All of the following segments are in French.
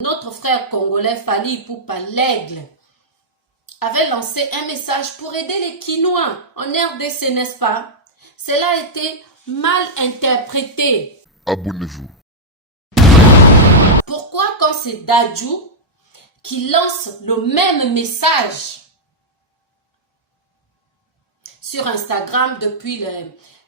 Notre frère congolais Fally Ipupa l'Aigle avait lancé un message pour aider les Kinois en RDC, n'est-ce pas? Cela a été mal interprété. Abonnez-vous. Pourquoi quand c'est Dadju qui lance le même message sur Instagram depuis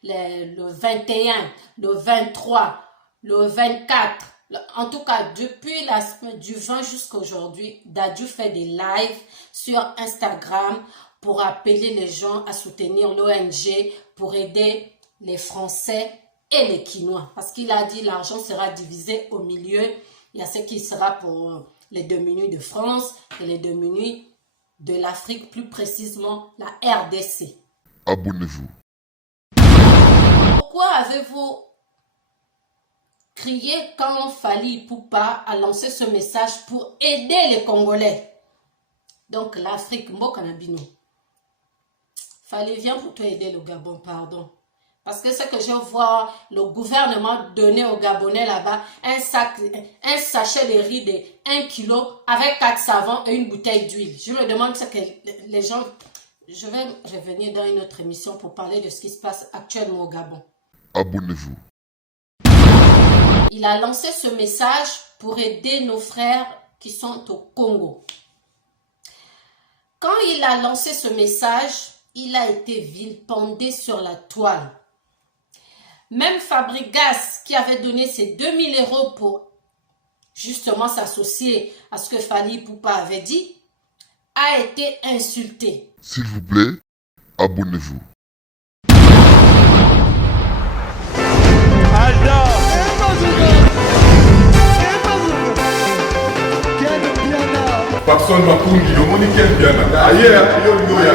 le 21, le 23, le 24, en tout cas depuis la semaine du 20 jusqu'à aujourd'hui, Dadju fait des lives sur Instagram pour appeler les gens à soutenir l'ONG pour aider les Français et les Kinois. Parce qu'il a dit l'argent sera divisé au milieu. Il y a ce qui sera pour les démunis de France et les démunis de l'Afrique, plus précisément la RDC. Abonnez-vous. Pourquoi avez-vous crié quand Fally Ipupa a lancé ce message pour aider les Congolais? Donc l'Afrique, Mbokanabino. Fallait viens pour toi aider le Gabon, pardon. Parce que ce que je vois le gouvernement donner aux Gabonais là-bas, un sachet de riz de 1 kilo avec 4 savons et une bouteille d'huile. Je me demande ce que les gens... Je vais revenir dans une autre émission pour parler de ce qui se passe actuellement au Gabon. Abonnez-vous. Il a lancé ce message pour aider nos frères qui sont au Congo. Quand il a lancé ce message, il a été vilipendé sur la toile. Même Fabregas, qui avait donné ses 2000 € pour justement s'associer à ce que Fally Ipupa avait dit, a été insulté. S'il vous plaît, abonnez-vous. Personne m'a pour dire, on est quel bien là. Ailleurs, il y a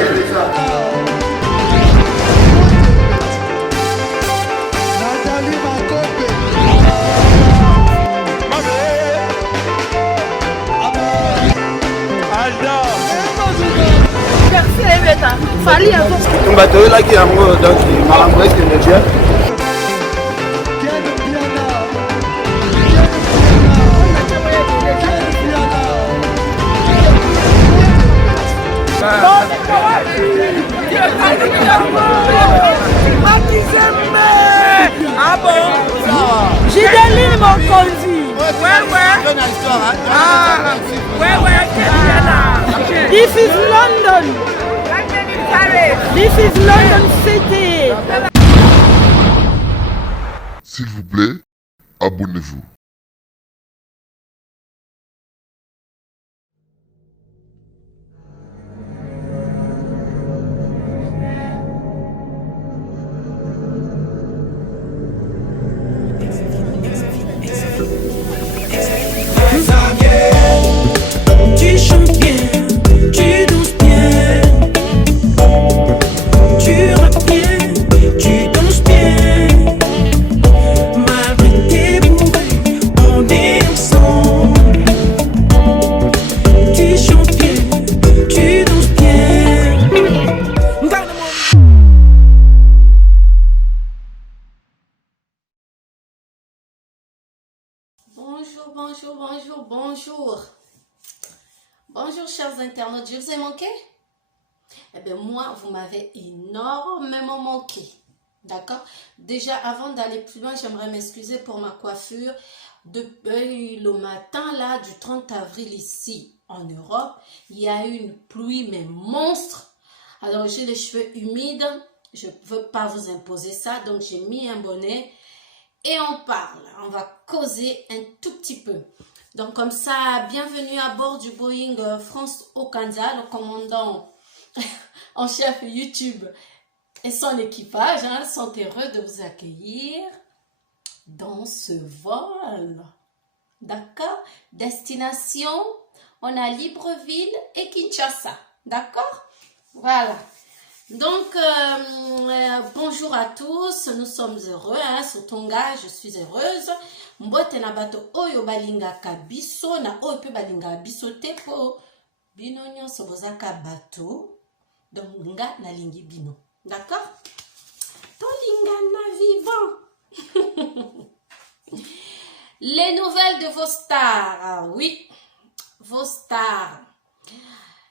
Fally on va te là qui est amoureux donc il m'a envoyé ce que je dis. Ah bon? J'ai des mon conduit. Ouais. Ah, ouais. This is London. This is London City. S'il vous plaît, abonnez-vous. Tu chantes bien, tu danses bien, tu rappes bien, tu danses bien. Malgré tes bourrées, on est ensemble. Tu chantes bien, tu danses bien. Bonjour chers internautes, je vous ai manqué? Eh bien moi, vous m'avez énormément manqué. D'accord? Déjà, avant d'aller plus loin, j'aimerais m'excuser pour ma coiffure. Depuis le matin là, du 30 avril ici en Europe, il y a eu une pluie mais monstre. Alors j'ai les cheveux humides, je ne veux pas vous imposer ça, donc j'ai mis un bonnet et on parle. On va causer un tout petit peu. Donc comme ça, bienvenue à bord du Boeing France Okanda, le commandant en chef YouTube et son équipage sont heureux de vous accueillir dans ce vol. D'accord? Destination, on a Libreville et Kinshasa. D'accord? Voilà. Donc, bonjour à tous, nous sommes heureux, sur Tonga, je suis heureuse. Mbote na bato oyo balinga kabiso, na oyo pe balinga biso te po bino nyonso bozaka bato, donc nga na lingi bino, d'accord? To linga na vivant. Les nouvelles de vos stars. Ah oui, vos stars.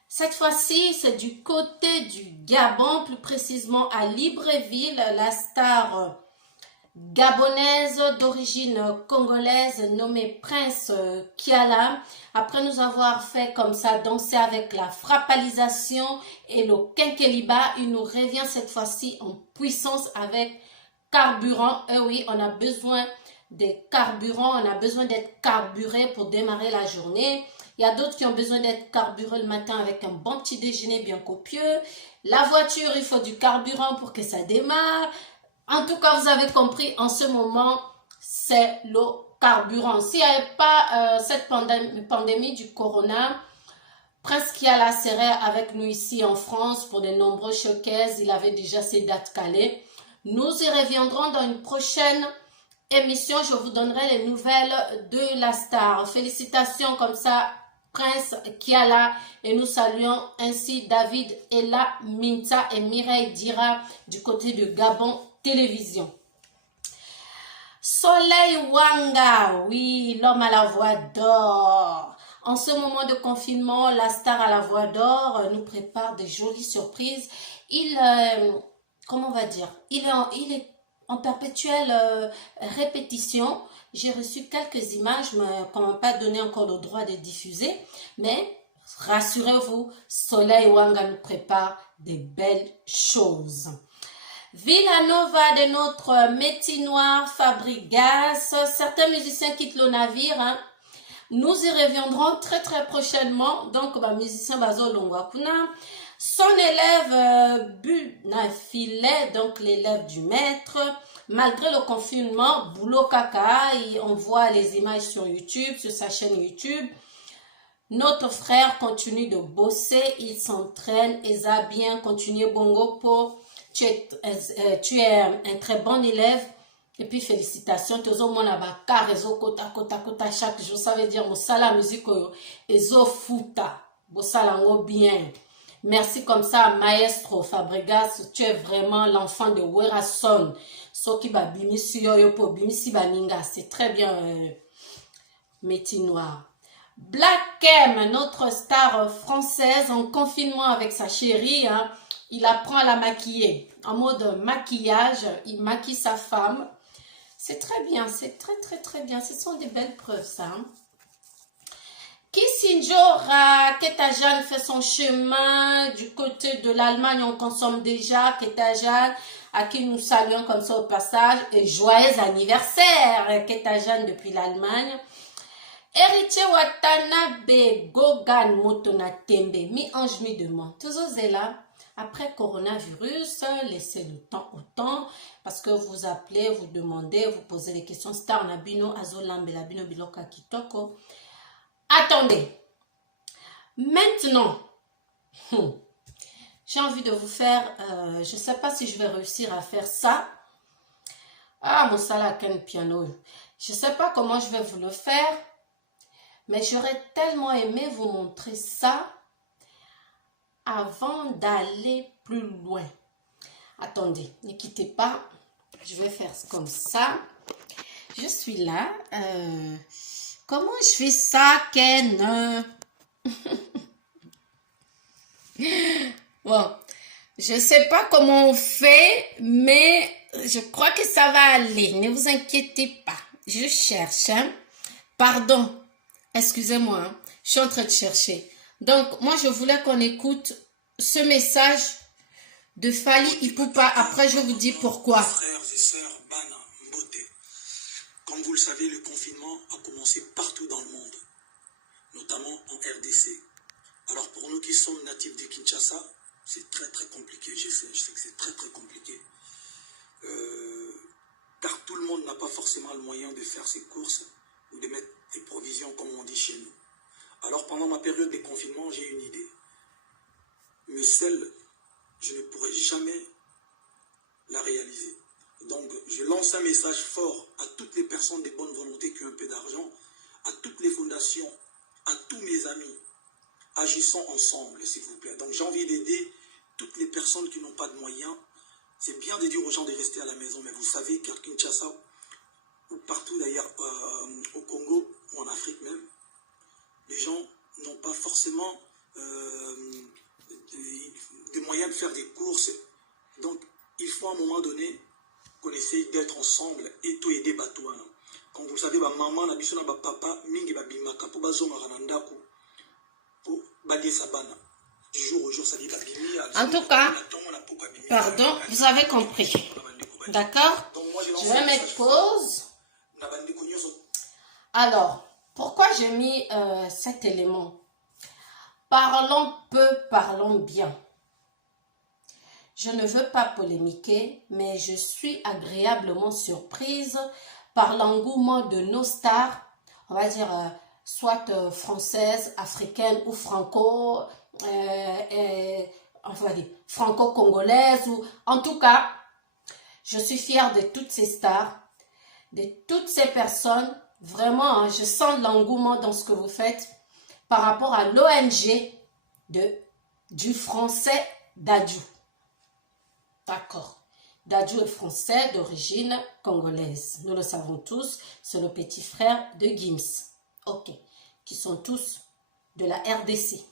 Cette fois-ci, c'est du côté du Gabon, plus précisément à Libreville, la star gabonaise d'origine congolaise nommée Prince Kiala. Après nous avoir fait comme ça danser avec la frappalisation et le quinqueliba, il nous revient cette fois-ci en puissance avec carburant. Et oui, on a besoin de carburant, on a besoin d'être carburé pour démarrer la journée. Il y a d'autres qui ont besoin d'être carburés le matin avec un bon petit déjeuner bien copieux. La voiture, il faut du carburant pour que ça démarre. En tout cas, vous avez compris, en ce moment, c'est le carburant. S'il n'y avait pas cette pandémie du corona, Prince Kiala serait avec nous ici en France pour de nombreux showcases. Il avait déjà ses dates calées. Nous y reviendrons dans une prochaine émission. Je vous donnerai les nouvelles de la star. Félicitations comme ça, Prince Kiala, et nous saluons ainsi David Ella Minta et Mireille Dira du côté de Gabon Télévision. Soleil Wanga, oui, l'homme à la voix d'or. En ce moment de confinement, la star à la voix d'or nous prépare des jolies surprises. Comment on va dire, il est en perpétuelle répétition. J'ai reçu quelques images, mais qu'on ne m'a pas donné encore le droit de diffuser. Mais rassurez-vous, Soleil Wanga nous prépare des belles choses. Villanova de notre métinoir Fabregas. Certains musiciens quittent le navire. Hein. Nous y reviendrons très prochainement. Donc, musicien Bazo Longwakuna. Son élève Bunafilet, donc l'élève du maître, malgré le confinement, boulot caca, on voit les images sur YouTube, sur sa chaîne YouTube. Notre frère continue de bosser, il s'entraîne, et ça bien continuer bongo pour tu es un très bon élève. Et puis félicitations, tu as chaque jour, ça veut dire mon sala musique ezo futa, bosalango bien. Merci comme ça, maestro Fabregas, tu es vraiment l'enfant de Werason. C'est très bien, métinoir. Black M, notre star française en confinement avec sa chérie, hein, il apprend à la maquiller. En mode maquillage, il maquille sa femme. C'est très bien, c'est très bien. Ce sont des belles preuves, ça. Hein. Kissinger, Ketajan fait son chemin du côté de l'Allemagne. On consomme déjà Ketajan, à qui nous saluons comme ça au passage. Et joyeux anniversaire, Ketajan depuis l'Allemagne. Héritier Watanabe, Gogan Motona Tembe, mi-ange, mi-demande. Toujours là, après coronavirus, laissez le temps au temps, parce que vous appelez, vous demandez, vous posez des questions. Star Nabino, Azolambe, Labino, Biloka, Kitoko. Attendez. Maintenant, j'ai envie de vous faire, je ne sais pas si je vais réussir à faire ça. Ah, mon salaken piano. Je ne sais pas comment je vais vous le faire. Mais j'aurais tellement aimé vous montrer ça avant d'aller plus loin. Attendez, ne quittez pas. Je vais faire comme ça. Je suis là. Comment je fais ça, Ken? Bon, je ne sais pas comment on fait, mais je crois que ça va aller. Ne vous inquiétez pas. Je cherche. Hein? Pardon. Excusez-moi, hein, je suis en train de chercher. Donc, moi, je voulais qu'on écoute ce message de Fally Ipupa. Après, je vous dis pourquoi. Frères et sœurs, Bana, Mbote. Comme vous le savez, le confinement a commencé partout dans le monde, notamment en RDC. Alors, pour nous qui sommes natifs de Kinshasa, c'est très compliqué. Je sais que c'est très compliqué. Car tout le monde n'a pas forcément le moyen de faire ses courses ou de mettre des provisions, comme on dit chez nous. Alors, pendant ma période de confinement, j'ai une idée. Mais celle, je ne pourrai jamais la réaliser. Donc, je lance un message fort à toutes les personnes de bonne volonté qui ont un peu d'argent, à toutes les fondations, à tous mes amis. Agissons ensemble, s'il vous plaît. Donc, j'ai envie d'aider toutes les personnes qui n'ont pas de moyens. C'est bien de dire aux gens de rester à la maison, mais vous savez qu'à Kinshasa, ou partout d'ailleurs au Congo ou en Afrique même, les gens n'ont pas forcément des moyens de faire des courses. Donc, il faut à un moment donné qu'on essaye d'être ensemble et tout aider bateau. Comme vous savez, maman, na biso na papa, mingi babimaka po bazonga kanandako po badie sabana. Du jour au jour, ça dit babimi. En tout cas, pardon, vous avez compris. D'accord? Je vais mettre pause. Alors, pourquoi j'ai mis cet élément? Parlons peu, parlons bien. Je ne veux pas polémiquer, mais je suis agréablement surprise par l'engouement de nos stars, on va dire soit françaises, africaines ou franco-congolaises. En tout cas, je suis fière de toutes ces stars, de toutes ces personnes. Vraiment, hein, je sens l'engouement dans ce que vous faites par rapport à l'ONG du français Dadju. D'accord. Dadju est français d'origine congolaise. Nous le savons tous, c'est le petit frère de Gims. Ok. Qui sont tous de la RDC.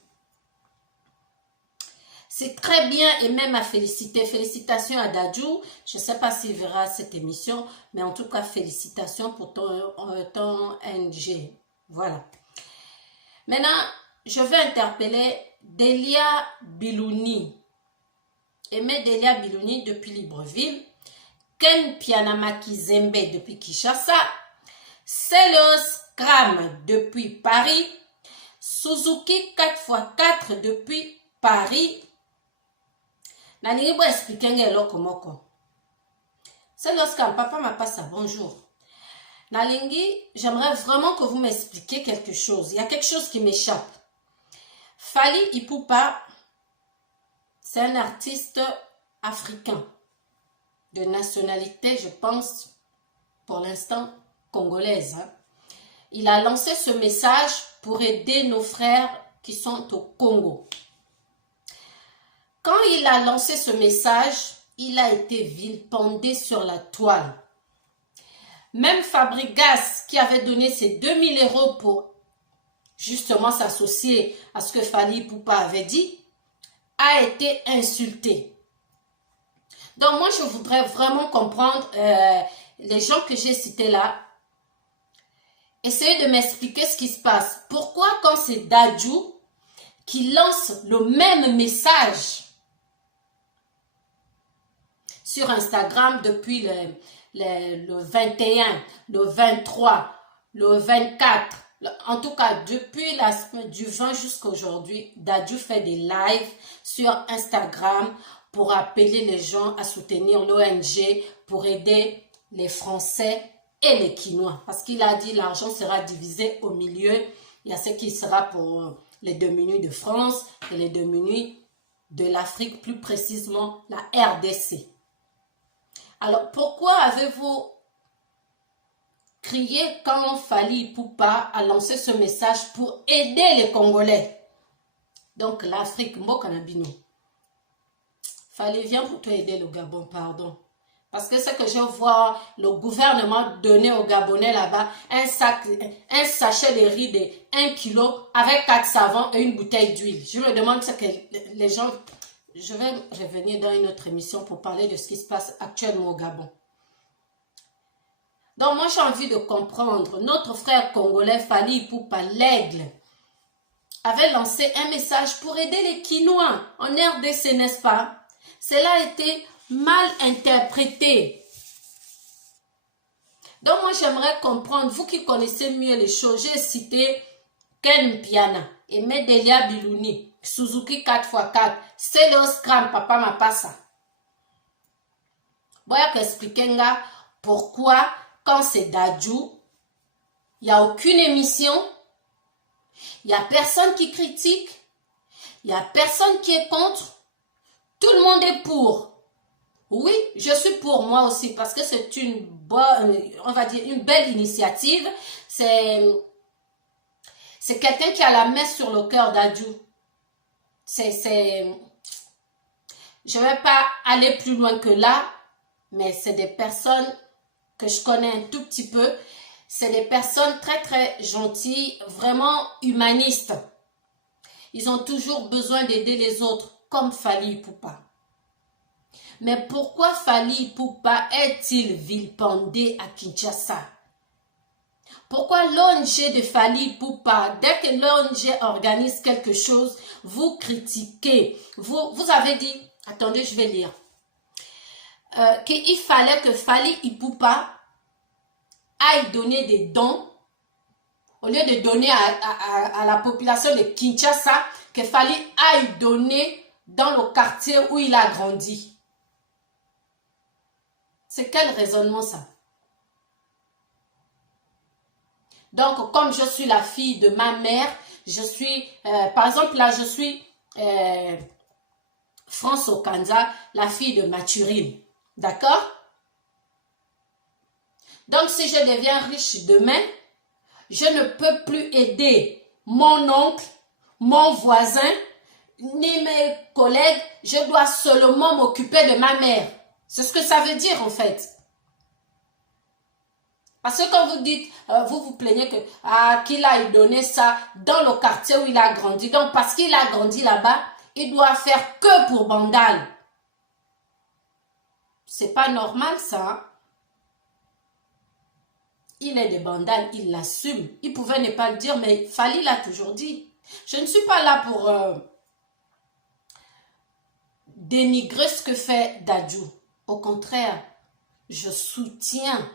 C'est très bien et même à féliciter. Félicitations à Dadju. Je ne sais pas s'il verra cette émission, mais en tout cas, félicitations pour ton ONG. Voilà. Maintenant, je vais interpeller Delia Bilouni. Aimé Delia Bilouni depuis Libreville, Ken Pianamaki Zembe depuis Kinshasa, Celos Kram depuis Paris, Suzuki 4x4 depuis Paris. Nalingi bo expliquer eloko moko. Celos Kram, papa m'a pas ça, bonjour. Nalingi, j'aimerais vraiment que vous m'expliquiez quelque chose. Il y a quelque chose qui m'échappe. Fally Ipupa, c'est un artiste africain, de nationalité, je pense, pour l'instant, congolaise. Hein. Il a lancé ce message pour aider nos frères qui sont au Congo. Quand il a lancé ce message, il a été vilipendé sur la toile. Même Fabregas, qui avait donné ses 2000 € pour justement s'associer à ce que Fally Ipupa avait dit, a été insulté. Donc moi, je voudrais vraiment comprendre les gens que j'ai cités là. Essayez de m'expliquer ce qui se passe. Pourquoi quand c'est Dadju qui lance le même message sur Instagram depuis le 21, le 23, le 24, en tout cas, depuis la semaine du 20 jusqu'à aujourd'hui, Dadju fait des lives sur Instagram pour appeler les gens à soutenir l'ONG pour aider les Français et les Kinois. Parce qu'il a dit l'argent sera divisé au milieu. Il y a ce qui sera pour les démunis de France et les démunis de l'Afrique, plus précisément la RDC. Alors, pourquoi avez-vous crié quand Fally Ipupa a lancé ce message pour aider les Congolais? Donc, l'Afrique, Mbokanabino. Fally, viens pour te aider le Gabon, pardon. Parce que ce que je vois le gouvernement donner aux Gabonais là-bas, un sachet de riz de 1 kg avec 4 savons et une bouteille d'huile. Je me demande ce que les gens... Je vais revenir dans une autre émission pour parler de ce qui se passe actuellement au Gabon. Donc moi j'ai envie de comprendre. Notre frère congolais Fally Ipupa, l'aigle, avait lancé un message pour aider les Kinois en RDC, n'est-ce pas? Cela a été mal interprété. Donc moi j'aimerais comprendre, vous qui connaissez mieux les choses, j'ai cité Ken Piana, Aimé Delia Bilouni, Suzuki 4x4, Celos Kram, papa m'a pas ça. Voyez qu'expliquer pourquoi quand c'est Dadju, il n'y a aucune émission, il n'y a personne qui critique, il n'y a personne qui est contre, tout le monde est pour. Oui, je suis pour moi aussi parce que c'est une bonne, on va dire une belle initiative. C'est quelqu'un qui a la main sur le cœur Dadju. Je ne vais pas aller plus loin que là, mais c'est des personnes que je connais un tout petit peu, c'est des personnes très très gentilles, vraiment humanistes. Ils ont toujours besoin d'aider les autres, comme Fally Ipupa. Mais pourquoi Fally Ipupa est-il vilipendé à Kinshasa? Pourquoi l'ONG de Fally Ipupa, dès que l'ONG organise quelque chose, vous critiquez? Vous avez dit, attendez, je vais lire, qu'il fallait que Fally Ipupa aille donner des dons, au lieu de donner à la population de Kinshasa, que Fally aille donner dans le quartier où il a grandi. C'est quel raisonnement ça? Donc, comme je suis la fille de ma mère, je suis, par exemple, là, je suis France Okanza, la fille de Mathurine. D'accord? Donc, si je deviens riche demain, je ne peux plus aider mon oncle, mon voisin, ni mes collègues. Je dois seulement m'occuper de ma mère. C'est ce que ça veut dire, en fait. Parce que quand vous dites, vous vous plaignez que qu'il a donné ça dans le quartier où il a grandi. Donc, parce qu'il a grandi là-bas, il doit faire que pour Bandal. C'est pas normal, ça. Hein? Il est de Bandal, il l'assume. Il pouvait ne pas le dire, mais Fally l'a toujours dit. Je ne suis pas là pour dénigrer ce que fait Dadju. Au contraire, je soutiens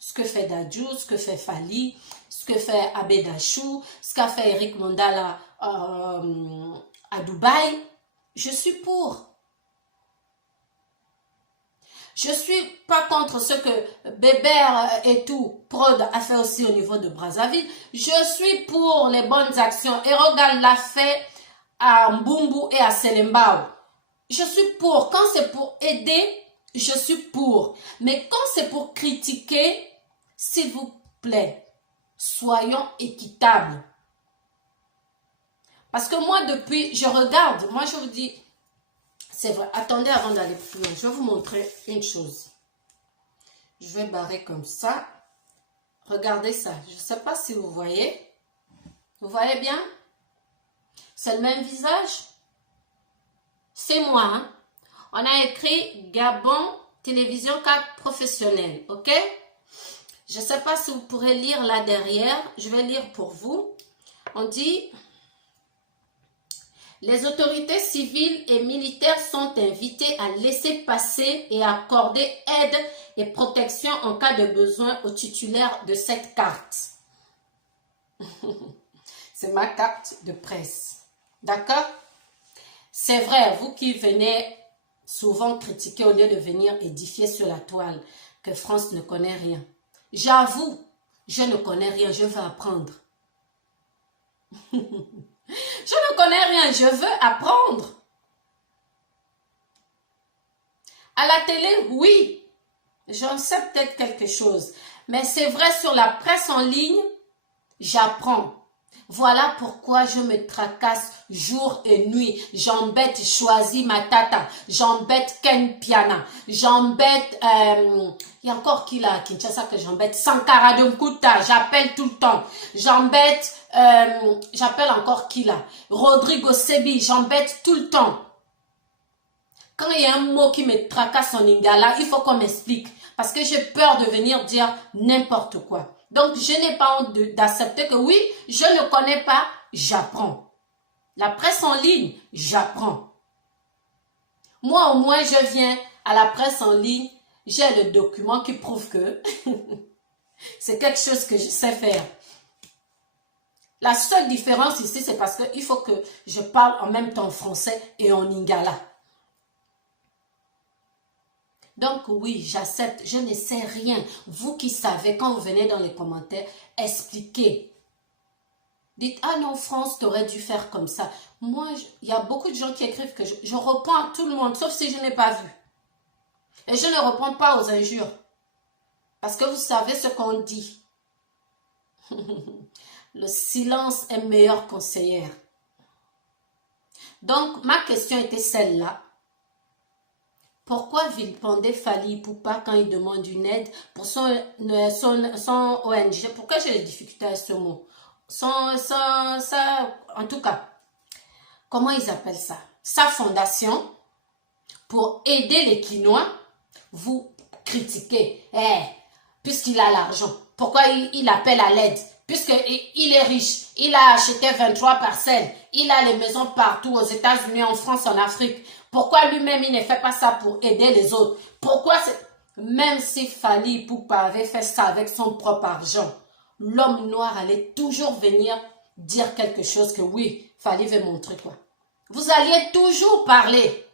ce que fait Dadju, ce que fait Fally, ce que fait Abedachou, ce qu'a fait Eric Mondala à Dubaï. Je suis pour. Je suis pas contre ce que Bébert et tout, Prod a fait aussi au niveau de Brazzaville. Je suis pour les bonnes actions. Erogal l'a fait à Mbumbu et à Selembao. Je suis pour. Quand c'est pour aider, je suis pour. Mais quand c'est pour critiquer, s'il vous plaît, soyons équitables. Parce que moi, depuis, je regarde, moi je vous dis, c'est vrai, attendez avant d'aller plus loin, je vais vous montrer une chose. Je vais barrer comme ça. Regardez ça, je ne sais pas si vous voyez. Vous voyez bien? C'est le même visage. C'est moi, hein? On a écrit Gabon Télévision 4 professionnelle, ok? Je ne sais pas si vous pourrez lire là derrière. Je vais lire pour vous. On dit, les autorités civiles et militaires sont invitées à laisser passer et accorder aide et protection en cas de besoin aux titulaires de cette carte. C'est ma carte de presse. D'accord? C'est vrai, vous qui venez souvent critiquer au lieu de venir édifier sur la toile que France ne connaît rien. J'avoue, je ne connais rien, je veux apprendre. Je ne connais rien, je veux apprendre. À la télé, oui, j'en sais peut-être quelque chose. Mais c'est vrai, sur la presse en ligne, j'apprends. Voilà pourquoi je me tracasse jour et nuit. J'embête Choisi Matata. J'embête Ken Piana. J'embête... il y a encore qui là à Kinshasa que j'embête? Sankara de Mkuta. J'appelle tout le temps. J'embête... j'appelle encore qui là? Rodrigo Sebi. J'embête tout le temps. Quand il y a un mot qui me tracasse en lingala, il faut qu'on m'explique. Parce que j'ai peur de venir dire n'importe quoi. Donc, je n'ai pas honte d'accepter que oui, je ne connais pas, j'apprends. La presse en ligne, j'apprends. Moi, au moins, je viens à la presse en ligne, j'ai le document qui prouve que c'est quelque chose que je sais faire. La seule différence ici, c'est parce qu'il faut que je parle en même temps français et en lingala. Donc oui, j'accepte, je ne sais rien. Vous qui savez, quand vous venez dans les commentaires, expliquez. Dites, ah non, France, tu aurais dû faire comme ça. Moi, il y a beaucoup de gens qui écrivent que je réponds à tout le monde, sauf si je n'ai pas vu. Et je ne réponds pas aux injures. Parce que vous savez ce qu'on dit. Le silence est meilleur conseillère. Donc, ma question était celle-là. Pourquoi vilipender Fally Ipupa quand il demande une aide pour son ONG? Pourquoi j'ai des difficultés avec ce mot? En tout cas, comment ils appellent ça? Sa fondation pour aider les Quinois, vous critiquez. Puisqu'il a l'argent, pourquoi il appelle à l'aide? Puisqu'il est riche, il a acheté 23 parcelles, il a les maisons partout aux États-Unis, en France, en Afrique. Pourquoi lui-même, il ne fait pas ça pour aider les autres? Pourquoi même si Fally Ipupa avait fait ça avec son propre argent, l'homme noir allait toujours venir dire quelque chose que oui, Fally veut montrer quoi. Vous alliez toujours parler.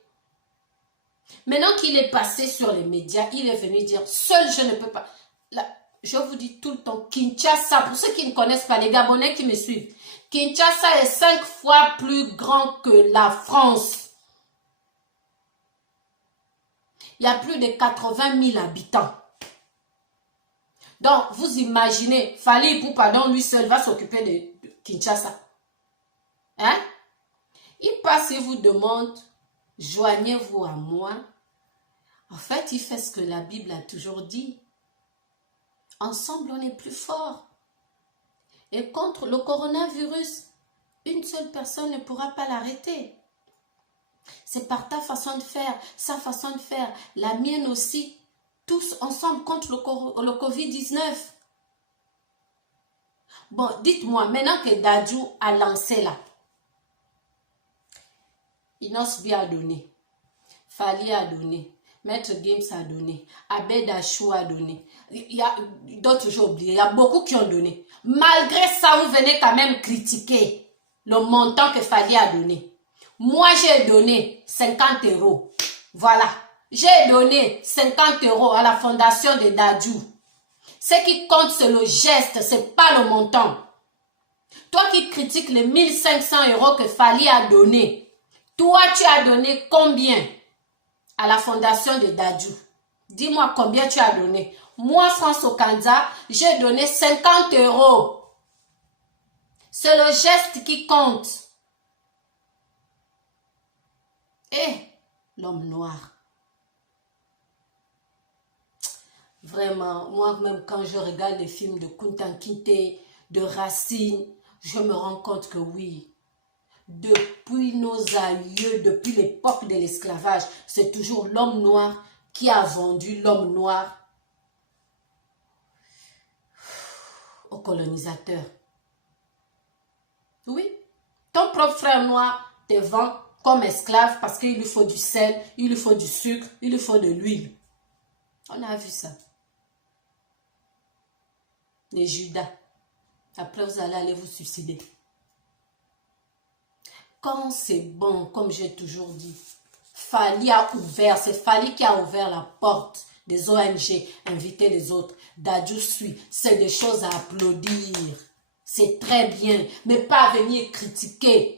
Maintenant qu'il est passé sur les médias, il est venu dire, seul je ne peux pas. Là, je vous dis tout le temps, Kinshasa, pour ceux qui ne connaissent pas, les Gabonais qui me suivent, Kinshasa est 5 fois plus grand que la France. Il y a plus de 80 000 habitants. Donc, vous imaginez, Fally Ipupa, dont lui seul va s'occuper de Kinshasa. Hein? Il passe et vous demande, joignez-vous à moi. En fait, il fait ce que la Bible a toujours dit. Ensemble, on est plus fort. Et contre le coronavirus, une seule personne ne pourra pas l'arrêter. C'est par ta façon de faire, sa façon de faire, la mienne aussi. Tous ensemble contre le Covid-19. Bon, dites-moi, maintenant que Dadju a lancé là, Inos B a donné, Fally a donné, Maître Gims a donné, Abed Achou a donné, il y a d'autres, j'ai oublié, il y a beaucoup qui ont donné. Malgré ça, vous venez quand même critiquer le montant que Fally a donné. Moi, j'ai donné 50 €. Voilà. J'ai donné 50 € à la fondation de Dadju. Ce qui compte, c'est le geste, c'est pas le montant. Toi qui critiques les 1500 € que Fally a donné, toi, tu as donné combien à la fondation de Dadju? Dis-moi combien tu as donné. Moi, France Okanza, j'ai donné 50 €. C'est le geste qui compte. L'homme noir. Vraiment, moi-même, quand je regarde les films de Kunta Kinte, de Racine, je me rends compte que oui, depuis nos aïeux, depuis l'époque de l'esclavage, c'est toujours l'homme noir qui a vendu l'homme noir aux colonisateurs. Oui, ton propre frère noir te vend comme esclave parce qu'il lui faut du sel, il lui faut du sucre, il lui faut de l'huile. On a vu ça. Les Judas. Après, vous allez aller vous suicider. Quand c'est bon, comme j'ai toujours dit, Fally a ouvert, c'est Fally qui a ouvert la porte des ONG, inviter les autres. Dadju suit, c'est des choses à applaudir. C'est très bien, mais pas venir critiquer.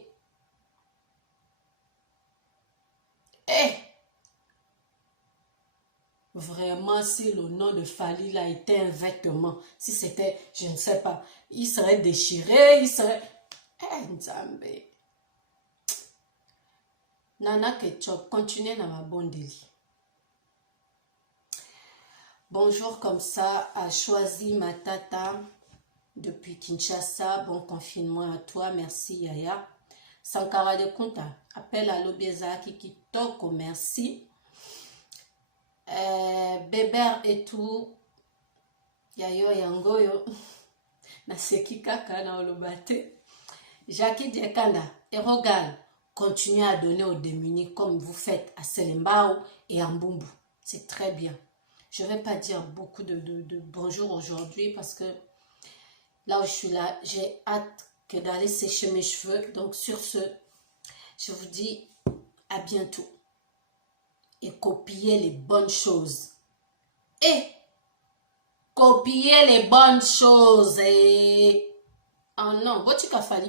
Vraiment, si le nom de Fally là était un vêtement, si c'était, je ne sais pas, il serait déchiré, il serait... Nzambe. Nana Ketchup, continuez dans ma bonne délit. Bonjour comme ça, a choisi ma tata depuis Kinshasa. Bon confinement à toi, merci Yaya. Sankara de Kunta, appel à l'Obieza qui toko, merci. Beber et tout, Yayo Yangoyo, Naseki Kaka na Olobate. Jackie Diakanda, Erogal, continuez à donner aux démunis comme vous faites à Selembao et à Mbumbu. C'est très bien. Je ne vais pas dire beaucoup de bonjour aujourd'hui parce que là où je suis là, j'ai hâte que d'aller sécher mes cheveux. Donc sur ce, je vous dis à bientôt. Et copier les bonnes choses. Et copier les bonnes choses. Oh non, votre Fally